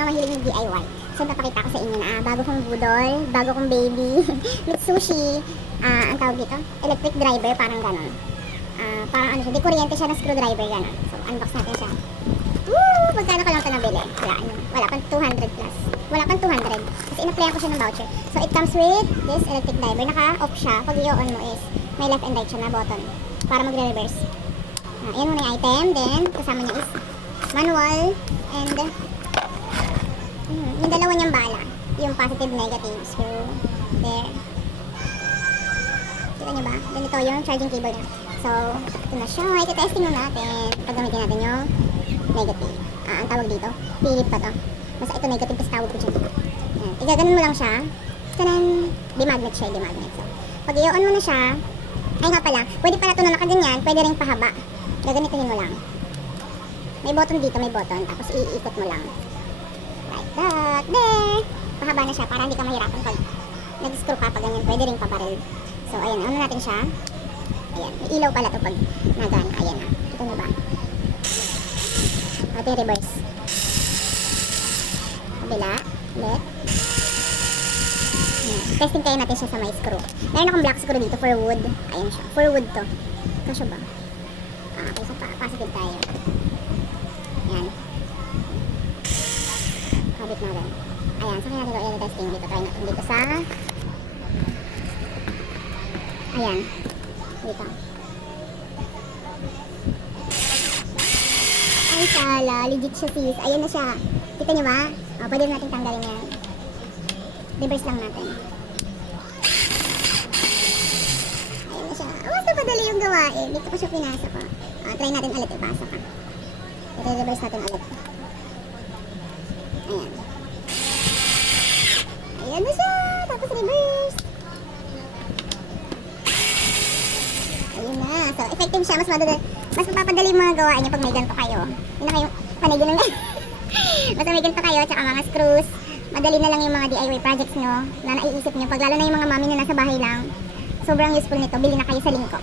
mga mahilig ng DIY. So, napakita ko sa inyo na bago kong budol, bago kong baby, Mitsushi, ang tawag dito, electric driver, parang ganon. Parang ano siya, di kuryente siya na screwdriver, ganon. So, unbox natin siya. Woo! Magkano ko lang ito nabili? Wala pang 200 plus. Wala pang 200. Kasi in-applyan ko siya ng voucher. So, it comes with this electric driver. Naka-off siya. Pag i-on mo is, may left and right siya na button para magre-reverse. Ayan muna yung item. Then, kasama niya is manual and yung dalawa niyang bala. Yung positive, negative. So, there. Kita niyo ba? Ganito yung charging cable niya. So, ito na siya. Ito-testing na natin. Pagamitin natin yung negative. Ang tawag dito, Philip pa to. Basta ito negative kasi tawag ko dyan. Ayan. Igaganon mo lang siya. Tanan! Di-magnet siya, di-magnet. So, pag i-on mo na siya, ay nga pala, pwede pala ito na nakaganyan, pwede rin pahaba. Gaganituhin mo lang. May button dito, may button. Tapos iikot mo lang. Like that. There! Pahaba na siya para hindi ka mahirapan pag nag-screw ka pag ganyan. Pwede rin pabaril. So, ayan. Ano natin siya? Ayan. May ilaw pala ito pag nagana. Ayan na. Ito na ba? Ito yung reverse. Kabila. Ulit. Testing kayo natin siya sa may screw. Meron akong black screw dito for wood. Ayan siya. For wood to. Kasya ba? Okay, so positive tayo. Ayan. Kabit natin. Ayan, so kaya natin ito i-testing dito. Try natin dito sa ayan. Dito. Ay, sala. Legit siya, sis. Ayan na siya. Kita niyo ba? Pwede natin tanggalin yan. Reverse lang natin. Ayan na siya. Basta padali yung gawain. Dito ko siya pinasok. Try natin ulit. Ipasok ka. I-reverse natin ulit. Ayan. Ayan na siya. Tapos reverse. Ayun na. So, effective siya. Mas mapapadali yung mga gawain niyo pag may ganito kayo. Hindi na kayo panigin lang. Basta may ganito kayo, tsaka mga screws. Madali na lang yung mga DIY projects nyo na naiisip nyo. Pag lalo na yung mga mami na nasa bahay lang, sobrang useful nito. Bili na kayo sa link ko.